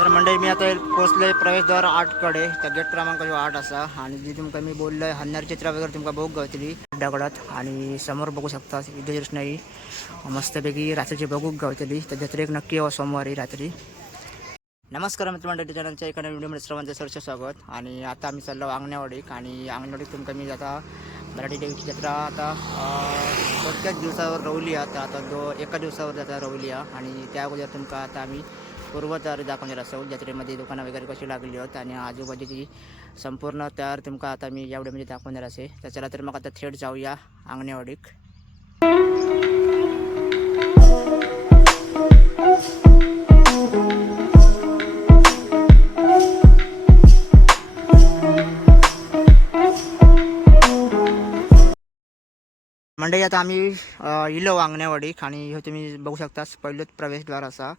तर मंडळी मी आता पोचलोय प्रवेशद्वार 8 कडे. त्या गेट क्रमांक 8 असा आणि जी तुमका मी बोललोय हन्नार चित्रा वगैरे तुमका बघू गावतली दगडात. आणि समोर बघू शकता विद्याकृष्णाई मस्तपैकी रात्रीची बघू गावतली. तर जत्रेक नक्की यावं सोमवारी रात्री. नमस्कार मित्रमंडळी, चॅनलच्या एका व्हिडिओमध्ये सर्वांचं सरचं स्वागत. आणि आता आम्ही चाललो अंगणेवाडीक. आणि अंगणेवाडीत तुमका मी आता मराठी देवीची जत्रा आता प्रत्येक दिवसावर रवली आता एका दिवसावर जाता रवली. आणि त्या अगोदर तुमका आता आम्ही पूर्वतयारी दाखवणार असो. जत्रेमध्ये दुकानं वगैरे कशी लागली आहेत आणि आजूबाजूची संपूर्ण तयार तुमका आता मी या व्हिडिओमध्ये दाखवणार असे. तर चला तर मग आता थेट जाऊया अंगणेवाडीक. मंडळी आता आम्ही इलो अंगणेवाडीक. आणि ह्यो तुम्ही बघू शकता पहिलोच प्रवेशद्वार असा.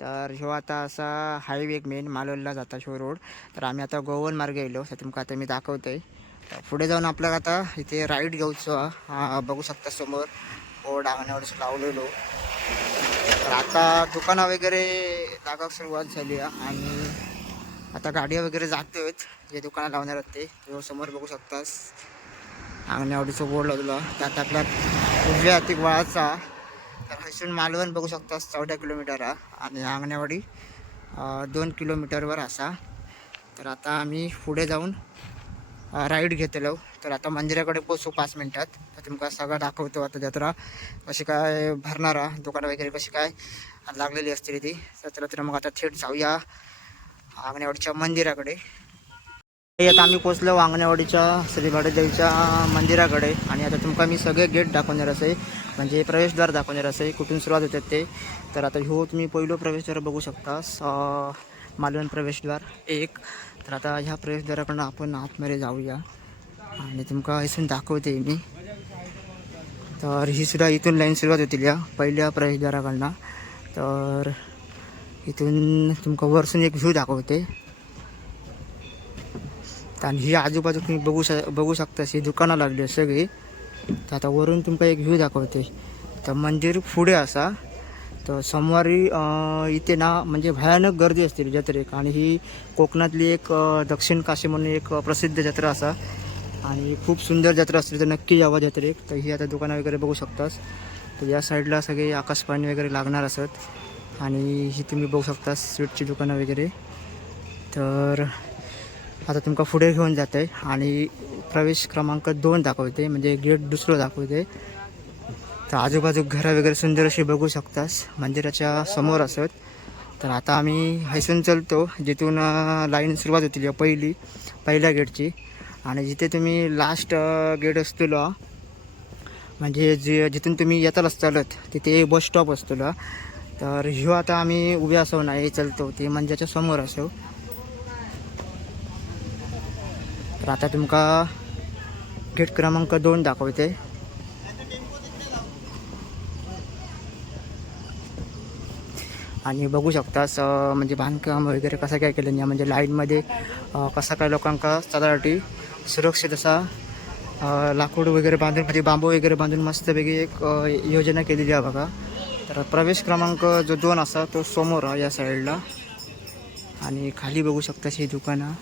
तर ह्यो आता असा हायवे मेन मालवणला जाता शो रोड. तर आम्ही आता गोवन मार्गे येलो. तर तुमका आता मी दाखवतोय. तर पुढे जाऊन आपल्याला आता इथे राईड घेऊचो. बघू शकता समोर बोर्ड अंगणेवाडीचं लावलेलो. तर आता दुकानं वगैरे लागायला सुरुवात झाली आहे. आणि आता गाड्या वगैरे जातोयत जे दुकानं लावणार आहेत ते. ह्यो समोर बघू शकतास अंगणेवाडीचं बोर्ड लावला. त्यात आपल्या उजव्या हातीक वळाचा. तर हसून मालवण बघू शकता 14 किलोमीटर आहे आणि अंगणेवाडी 2 किलोमीटरवर असा. तर आता आम्ही पुढे जाऊन राईड घेतलो. तर आता मंदिराकडे पोचू 5 मिनिटात. तर तुमका सगळं दाखवतो आता जत्रा कशी काय भरणारा, दुकानं वगैरे कशी काय लागलेली असतील ती. तर मग आता थेट जाऊया अंगणेवाडीच्या मंदिराकडे. आता आम्ही पोचलो अंगणेवाडीच्या श्री देवीच्या मंदिराकडे. आणि आता तुमका मी सगळे गेट दाखवणार असे, म्हणजे प्रवेशद्वार दाखवणार असे कुठून सुरुवात होतात ते. तर आता ह्यो तुम्ही पहिलो प्रवेशद्वार बघू शकता मालवण प्रवेशद्वार 1. तर आता ह्या प्रवेशद्वाराकडनं आपण आतमध्ये जाऊया आणि तुमका इथून दाखवते मी. तर ही सुद्धा इथून लाईन सुरुवात होतील या पहिल्या प्रवेशद्वाराकडनं. तर इथून तुमका वरसून एक व्ह्यू दाखवते. आणि ही आजूबाजू तुम्ही बघू शकता ही दुकानं लागली आहे सगळी. तर आता वरून तुमका एक व्ह्यू दाखवते. तर मंदिर पुढे असा. तर सोमवारी इथे ना म्हणजे भयानक गर्दी असते जत्रेक. आणि ही कोकणातली एक दक्षिण काशी म्हणून एक प्रसिद्ध जत्रा असा. आणि खूप सुंदर जत्रा असते. तर नक्की यावं जत्रेक. तर ही आता दुकानं वगैरे बघू शकतास. तर या साईडला सगळे आकाशपाळणी वगैरे लागणार असत. आणि ही तुम्ही बघू शकता स्वीटची दुकानं वगैरे. तर आता तुमका पुढे घेऊन जात आहे आणि प्रवेश क्रमांक 2 दाखवते, म्हणजे गेट दुसरं दाखवते. तर आजूबाजू घरं वगैरे सुंदर अशी बघू शकतास मंदिराच्या समोर असत. तर आता आम्ही हैसून चलतो जिथून लाईन सुरुवात होती पहिल्या गेटची. आणि जिथे तुम्ही लास्ट गेट असतो म्हणजे जिथून तुम्ही येतालच चालत तिथे बस स्टॉप असतो. तर ह्यो आता आम्ही उभे असो नाही चलतो ते मंदिराच्या समोर असो. तर आता तुमका गेट क्रमांक 2 दाखवते. आणि बघू शकतास म्हणजे बांधकाम वगैरे कसं काय केलं नाही, म्हणजे लाईनमध्ये कसा काय लोकांका चालासाठी सुरक्षित असा लाकूड वगैरे बांधून म्हणजे बांबू वगैरे बांधून मस्तपैकी एक योजना केलेली आहे बघा. तर प्रवेश क्रमांक जो 2 असा तो समोर आहे या साईडला. आणि खाली बघू शकतास ही दुकानं.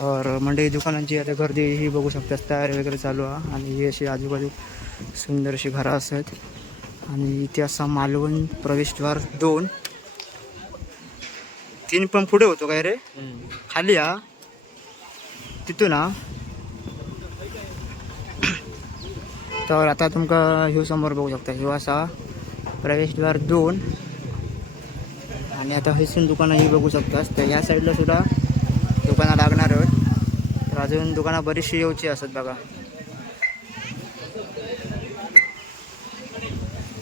तर मंडई दुकानांची आता गर्दी ही बघू शकतात, तयारी वगैरे चालू आहे. आणि ही अशी आजूबाजू सुंदर अशी घरं असतात. आणि इथे असा मालवण प्रवेशद्वार 2. 3 पण पुढे होतो काय रे खाली तिथून तर आता तुमका ह्यो समोर बघू शकता ह्यो असा प्रवेशद्वार 2. आणि आता हैसून दुकानं ही बघू शकतास. तर या साईडला सुद्धा दुकानं लागणार आहेत. तर अजून दुकानं बरीचशी येऊची असत बघा.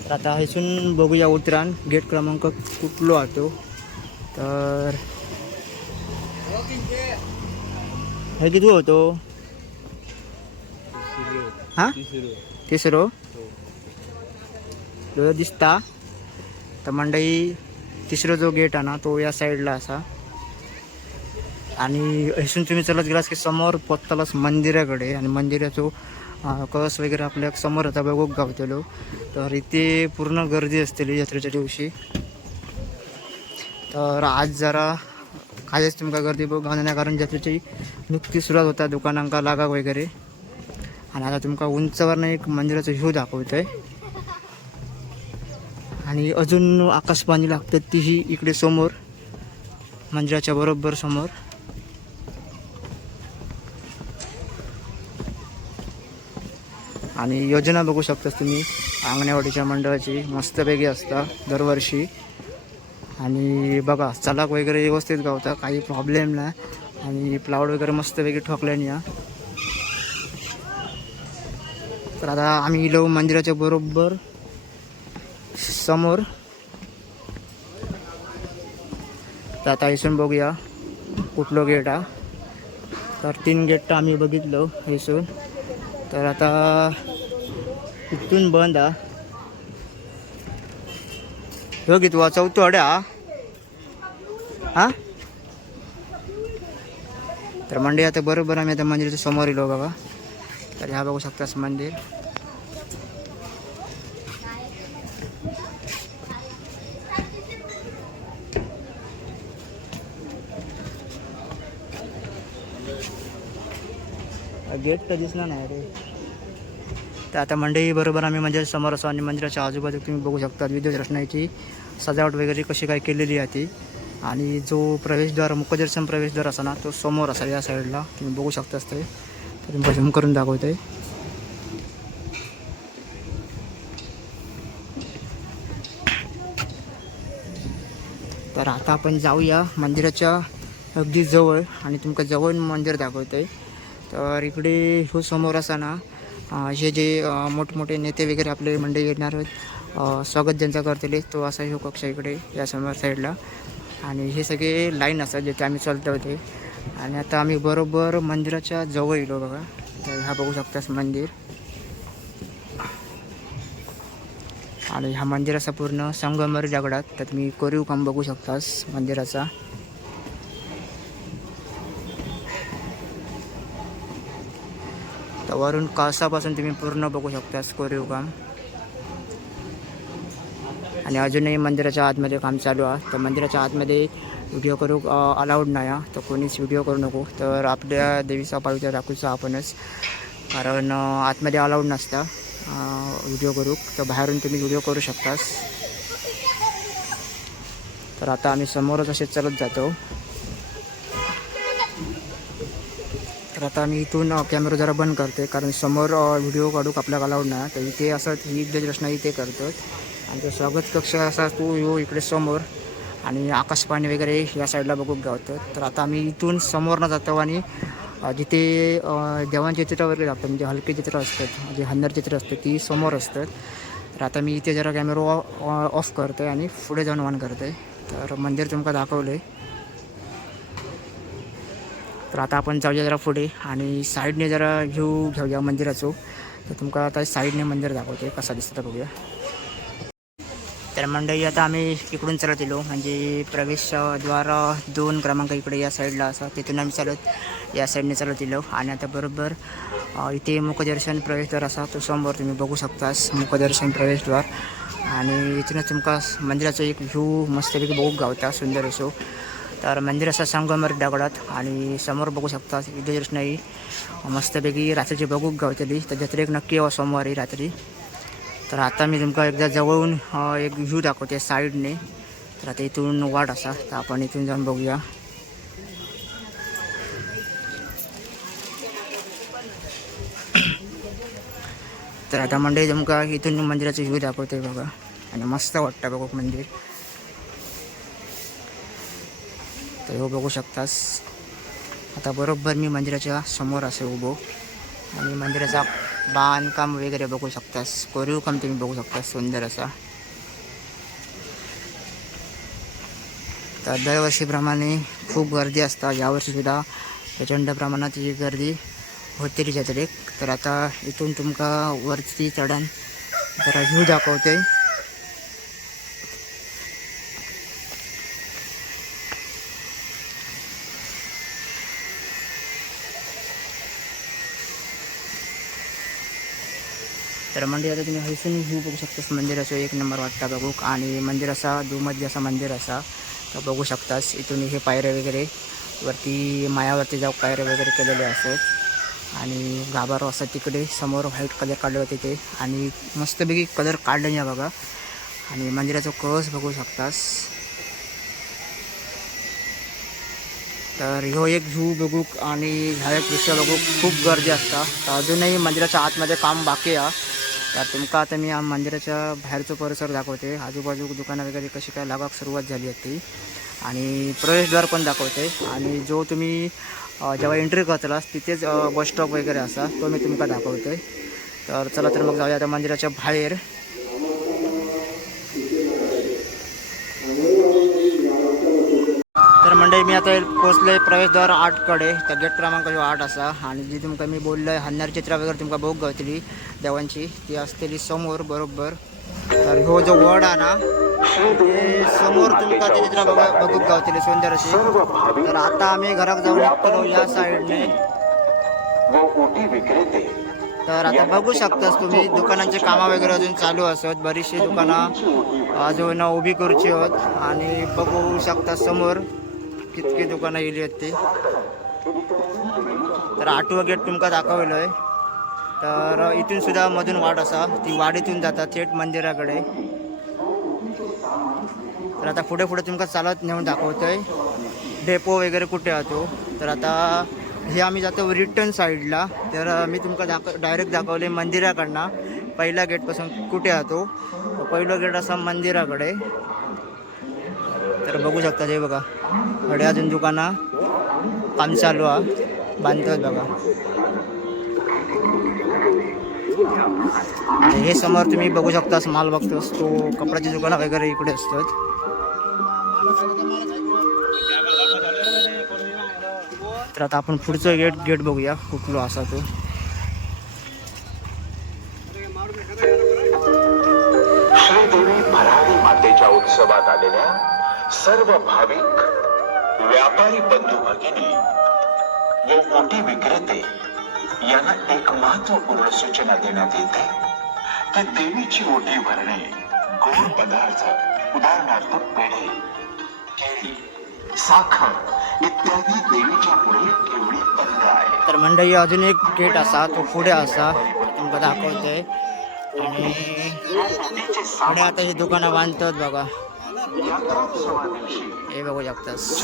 तर आता हैसून बघूया उतरान गेट क्रमांक कुठलो आतो. तर हे किती होतो हां तिसरो दिसता. तर मंडई तिसरो जो गेट आहे ना तो या साईडला असा. आणि इथून तुम्ही चलत गेलास की समोर पोचतालाच मंदिराकडे आणि मंदिराचो कळस वगैरे आपल्या समोर आता बघूक गावतलो. तर इथे पूर्ण गर्दी असतेली यात्रेच्या दिवशी. तर आज जरा काहीच तुमका गर्दी बघ नाही, कारण जत्रेची नुकती सुरुवात होता दुकानांका लागा वगैरे. आणि आता तुमका उंचावर एक मंदिराचा व्ह्यू दाखवतोय. आणि अजून आकाशपाणी लागतात तीही इकडे समोर मंदिराच्या बरोबर समोर. आणि योजना बघू शकता तुम्ही अंगणवाडीच्या मंडळाची मस्तपैकी असता दरवर्षी. आणि बघा चलाक वगैरे व्यवस्थित गावता, काही प्रॉब्लेम नाही. आणि प्लाउड वगैरे मस्तपैकी ठोकल्याने या. तर आता आम्ही इलो मंदिराच्या बरोबर समोर. तर आता इथून बघूया कुठलो गेट हा. तर 3 गेट आम्ही बघितलो इथून. तर आता इथून बंद हा. हो की तू चौथं अड्या हा. तर मंडळी आता बरोबर आम्ही आता मंदिराच्या समोर इलो बघा. तर ह्या बघू शकतास मंदिर. गेट तर दिसणार नाही रे. तर आता मंडई बरोबर आम्ही मंदिराच्या समोर असो आणि मंदिराच्या आजूबाजू तुम्ही बघू शकता विविध रचनेची सजावट वगैरे कशी काय केलेली आहे ती. आणि जो प्रवेशद्वार मुखदर्शन प्रवेशद्वार असा ना तो समोर असा या साईडला तुम्ही बघू शकता. ते तर तुम्ही झूम करून दाखवतोय. तर आता आपण जाऊया मंदिराच्या अगदी जवळ आणि तुमका जवळ मंदिर दाखवतोय. तर इकडे हो समोर असा ना हे जे मोठमोठे नेते वगैरे आपले मंडळी येणार आहेत, स्वागत ज्यांचा करतले तो असा ह्यो कक्ष इकडे या समोर साईडला. आणि हे सगळे लाईन असतात जिथे आम्ही चालतो होते. आणि आता आम्ही बरोबर मंदिराच्या जवळ येलो बघा. तर हा बघू शकतास मंदिर. आणि हा मंदिर असा पूर्ण संगमरमरी दगडात. तर तुम्ही कोरीव काम बघू शकतास मंदिराचा. तर वरून कळसापासून तुम्ही पूर्ण बघू शकतास कोरीव काम. आणि अजूनही मंदिराच्या आतमध्ये काम चालू आहे. तर मंदिराच्या आतमध्ये व्हिडिओ करू अलाउड नाही आहे. तर कोणीच व्हिडिओ करू नको. तर आपल्या देवीचा पावित्र्य राखूचा आपणच, कारण आतमध्ये अलाउड नसता व्हिडिओ करू. तर बाहेरून तुम्ही व्हिडिओ करू शकतास. तर आता आम्ही समोरच असे चालत जातो. तर आता आम्ही इथून कॅमेरा जरा बंद करते, कारण समोर व्हिडिओ काढूक आपल्याला अलाउड नाही. तर इथे असं ही रचना इथे करतो. आणि तो स्वागत कक्ष असा तो यो इकडे समोर. आणि आकाशपाणी वगैरे या साईडला बघूक गावतं. तर आता आम्ही इथून समोरनं जातो आणि जिथे देवांचे चित्र वगैरे लागतात, म्हणजे हलके चित्र असतात, जे हन्नर चित्र असतात ती समोर असतात. तर आता मी इथे जरा कॅमेरा ऑफ करतो आहे आणि पुढे जाऊन ऑन करतो आहे. तर मंदिर तुमका दाखवलं आहे. तर आता आपण जाऊया जरा पुढे आणि साईडने जरा व्ह्यू घेऊया मंदिराचो. तर तुमका आता साईडने मंदिर दाखवते कसा दिसतं बघूया. तर मंडळी आता आम्ही इकडून चालत येलो, म्हणजे प्रवेशद्वार 2 क्रमांक इकडे या साईडला असा, तिथून आम्ही चालत या साईडने चालत येलो. आणि आता बरोबर इथे मुखदर्शन प्रवेशद्वार असा तो समोर तुम्ही बघू शकतास मुखदर्शन प्रवेशद्वार. आणि इथूनच तुमका मंदिराचा एक व्ह्यू मस्तपैकी बघू गावता सुंदर असो. तर मंदिर असा संगमरमरी दगडात. आणि समोर बघू शकता विद्यादर्शनाही मस्तपैकी रात्रीची बघूक गावतली. तर जत्रेक नक्की यावं सोमवारी रात्री. तर आता मी तुमका एकदा जवळून एक व्ह्यू दाखवते साईडने. तर आता इथून वाट असा, तर आपण इथून जाऊन बघूया. तर आता मंडळी तुमका इथून मंदिराचं व्ह्यू दाखवते बघा. आणि मस्त वाटतं बघू मंदिर. तर हो बघू शकतास. आता बरोबर मी मंदिराच्या समोर असे उभो. आणि मंदिराचा बांधकाम वगैरे बघू शकतास, कोरीव काम तुम्ही बघू शकता सुंदर असा. तर दरवर्षीप्रमाणे खूप गर्दी असतात. यावर्षीसुद्धा प्रचंड प्रमाणात ही गर्दी होते जत्रेक. तर आता इथून तुमका वरती चढण जरा व्ह्यू दाखवते. तर मंदिर आता तुम्ही हैसून व्ह्यू बघू शकतास. मंदिराचं एक नंबर वाटता बघू. आणि मंदिर असा दुमजली असा मंदिर असा तर बघू शकतास. इथून हे पायऱ्या वगैरे वरती मायावरती जाऊ पायऱ्या वगैरे केलेले असत. आणि गाभारो असं तिकडे समोर व्हाईट कलर काढले होते ते आणि मस्तपैकी कलर काढले नाही बघा. आणि मंदिराचा कळस बघू शकतास. तर ह्यो एक व्ह्यू बघू आणि ह्या एक दृश्य बघू खूप गर्दी असता. तर अजूनही मंदिराच्या आतमध्ये काम बाकी आहे. तर तुमका आता मी मंदिराच्या बाहेरचं परिसर दाखवते. आजूबाजू दुकानं वगैरे कशी काय लागाक सुरुवात झाली होती आणि प्रवेशद्वार पण दाखवते. आणि जो तुम्ही जेव्हा एंट्री करतलास तिथेच बस स्टॉप वगैरे असा तो मी तुमका दाखवते. तर चला तर मग जाऊया आता मंदिराच्या बाहेर. तर मंडळी मी आता पोचले प्रवेशद्वार 8कडे. तर गेट क्रमांक जो 8 असा. आणि जी तुमका मी बोललोय हन्नार चित्रा वगैरे तुमका बघू गावतली देवांची ती असतेली समोर बरोबर. तर ह्यो जो वड आहे ना ते समोर तुमका ते चित्रा बघू गावतली सुंदर अशी. तर आता आम्ही घरात जाऊन निघतो या साईडने. तर आता बघू शकतास तुम्ही दुकानांचे कामं वगैरे अजून चालू असत. बरीचशी दुकानं अजून उभी करूची होत. आणि बघू शकता समोर कितकी दुकानं येली आहेत ती. तर 8वं गेट तुमका दाखवलंय. तर इथून सुद्धा मधून वाट असा ती वाडीतून जातात थेट मंदिराकडे. तर आता पुढे पुढे तुमका चालत नेऊन दाखवतोय डेपो वगैरे कुठे आहे. तर आता हे आम्ही जातो रिटर्न साईडला. तर मी तुमका डायरेक्ट दाखवले मंदिराकडनं पहिल्या गेटपासून कुठे आहे. पहिलं गेट असा मंदिराकडे. तर बघू शकता हे बघा कडे अजून दुकानं काम चालू आहे बांधतात बघा. आणि हे समोर तुम्ही बघू शकतास माल बघतोस तो कपड्याची दुकानं वगैरे इकडे असतात. तर आता आपण पुढचं गेट बघूया कुठलो असा तो. श्रीदेवी भराडी मातेच्या उत्सवात आलेल्या सर्व भाविक व्यापारी बंधू भगिनी व ओटी विक्रेते यांना एक महत्वपूर्ण सूचना देण्यात येते की देवीची ओटी भरणे गोड पदार्थ उदाहरणार्थ पेढे केळी साखर इत्यादी देवीच्या पुढे ठेवणे बंद आहे. तर मंडळी अजून एक गेट असा तो पुढे असा तुमका दाखवतोय. आणि पुढे आता ही दुकानं बांधतात बघा हे बघू शकतास.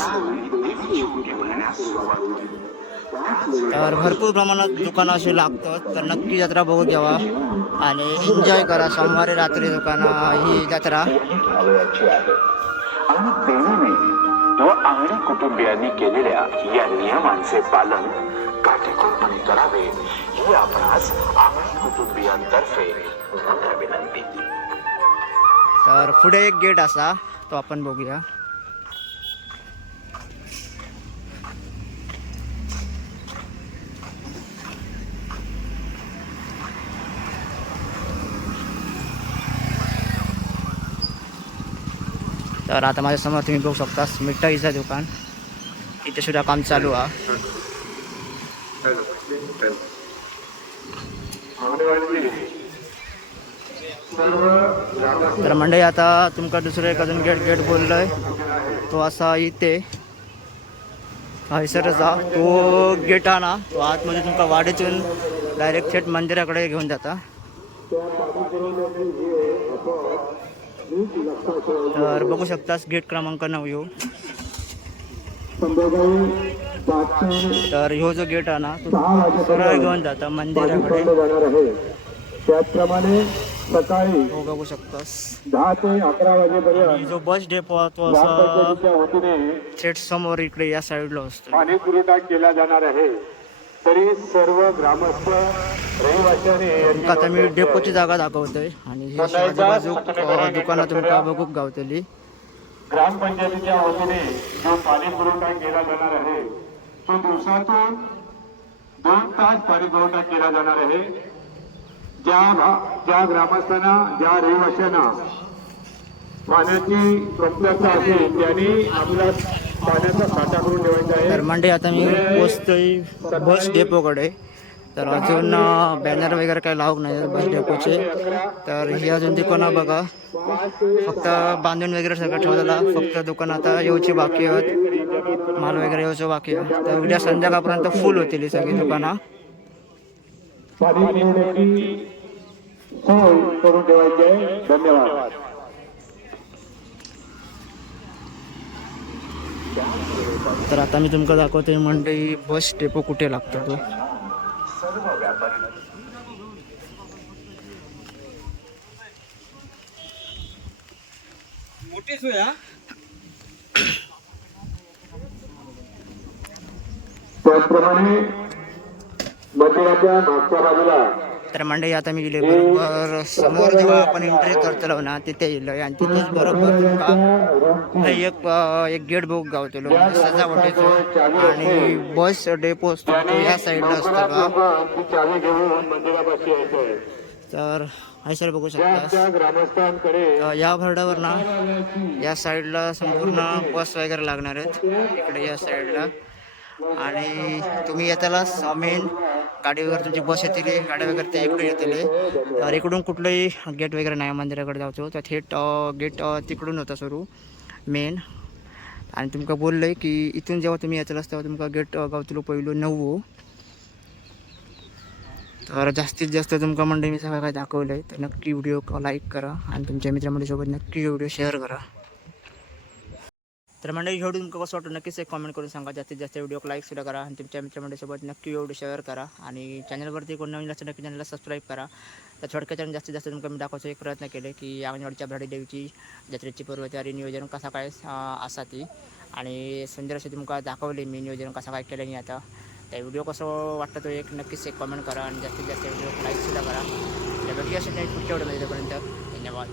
तर भरपूर प्रमाणात दुकानं अशी लागतात. तर नक्की जत्रा बघू घ्यावा आणि एन्जॉय करा. सोमवारी रात्री दुकानं ही जत्रा. आणि देवीने व अंगडी कुटुंबियांनी केलेल्या या नियमांचे पालन काटेकोरपणे करावे ही आपणास अंगडी कुटुंबियांतर्फे नम्र विनंती. तर पुढे एक गेट असा तो आपण बघूया. तर आता माझ्यासमोर तुम्ही बघू शकता मिठाईचं दुकान. इथे सुद्धा काम चालू आहे. तर मंडळी आता तुमका दुसरं एक अजून गेट बोललोय तो असा इथे हैसरचा तो गेट आहे ना तो आतमध्ये तुमका वाडीतून डायरेक्ट थेट मंदिराकडे घेऊन जाता. तर बघू शकतास गेट क्रमांक 9 येऊ. तर ह्यो जो गेट आहे ना तो सरळ घेऊन जाता मंदिराकडे. त्याचप्रमाणे सकाळी हो बघू शकतास 10 ते 11 वाजेपर्यंत जो बस डेपो तो असा थेट समोर इकडे या साईडला असतो. पाणी पुरवठा केला जाणार आहे. तरी सर्व ग्रामस्थ रहिवाशांनी आता मी डेपोची जागा दाखवतोय. आणि हे आजूबाजू दुकानं तुमका बघूक गावतली. ग्रामपंचायतीच्या वतीने जो पाणी पुरवठा केला जाणार आहे तो दिवसातून 2 तास पाणी पुरवठा केला जाणार आहे. ज्या ग्रामस्थांना ज्या रहिवाशांना पाण्याची कमतरता असेल त्यांनी आपला पाण्याचा साठा करून ठेवायचा आहे. तर मंडळी आता मी पोचतोय बस डेपोकडे. तर अजून बॅनर वगैरे काही लावूक नाही बस डेपोचे. तर ही अजून दुकानं बघा फक्त बांधून वगैरे सगळं ठेवलेलं, फक्त दुकान आता येऊची बाकी आहेत, माल वगैरे येऊचं बाकी आहे. तर उद्या संध्याकाळपर्यंत फुल होतील ही सगळी दुकानं. पाणी पिण्याची सोय करून ठेवायची आहे. धन्यवाद. तर आता मी तुमका दाखवतोय मंडई बस डेपो कुठे लागतो तो. सर्व व्यापारी त्याचप्रमाणे मंदिराच्या मागच्या बाजूला तर मंडई आता मी गेले बरोबर समोर जेव्हा आपण एंट्री करतलो ना तिथे येलोय आणि तिथेच बरोबर तुमका एक गेट बुक गावतलो म्हणजे सजावटीचो आणि बस डेपो असतो तो या साईडला असतो का. ती चावी घेऊन मंदिरापाशी यायचंय. तर हाय सर बघू शकता आमच्या ग्रामस्थांकडे या भरडावर ना या साईडला संपूर्ण बस वगैरे लागणार आहेत इकडे या साईडला. आणि तुम्ही येताला मेन गाडी वगैरे तुमची बस येतील गाड्या वगैरे ते इकडे येतील. तर इकडून कुठलंही गेट वगैरे नाही मंदिराकडे जायचो तर थेट गेट तिकडून होता सुरू मेन. आणि तुमका बोललंय की इथून जेव्हा तुम्ही येताला तेव्हा तुमका गेट गावतलो पहिलो 9. तर जास्तीत जास्त तुमका मंडळी मी सगळं काय दाखवलं आहे तर नक्की व्हिडिओ लाईक करा आणि तुमच्या मित्रमंडळीसोबत नक्की व्हिडिओ शेअर करा. तर मंडळी व्हिडिओ तुमका कसं वाटतं नक्कीच एक कमेंट करून सांगा. जास्तीत जास्त व्हिडिओ लाईक सुद्धा करा आणि तुमच्या मित्रमंडळीसोबत नक्की व्हिडिओ शेअर करा. आणि चॅनलवरती कोण नवीन असतं नक्की चॅनलला सबस्क्राईब करा. तर थोडक्यात जास्तीत जास्त तुमका मी दाखवायचा एक प्रयत्न केले की अंगणवाडीच्या भराडी देवीची जत्रेची पूर्वतयारी नियोजन कसा काय असा ती आणि सुंदर असे तुमका दाखवले मी नियोजन कसं काय केलं नाही आता. त्या व्हिडिओ कसं वाटतं तो एक नक्कीच एक कमेंट करा आणि जास्तीत जास्त व्हिडिओ लाईक सुद्धा करा. त्या बाकी असे नाही पुढच्या व्हिडिओमध्ये. धन्यवाद.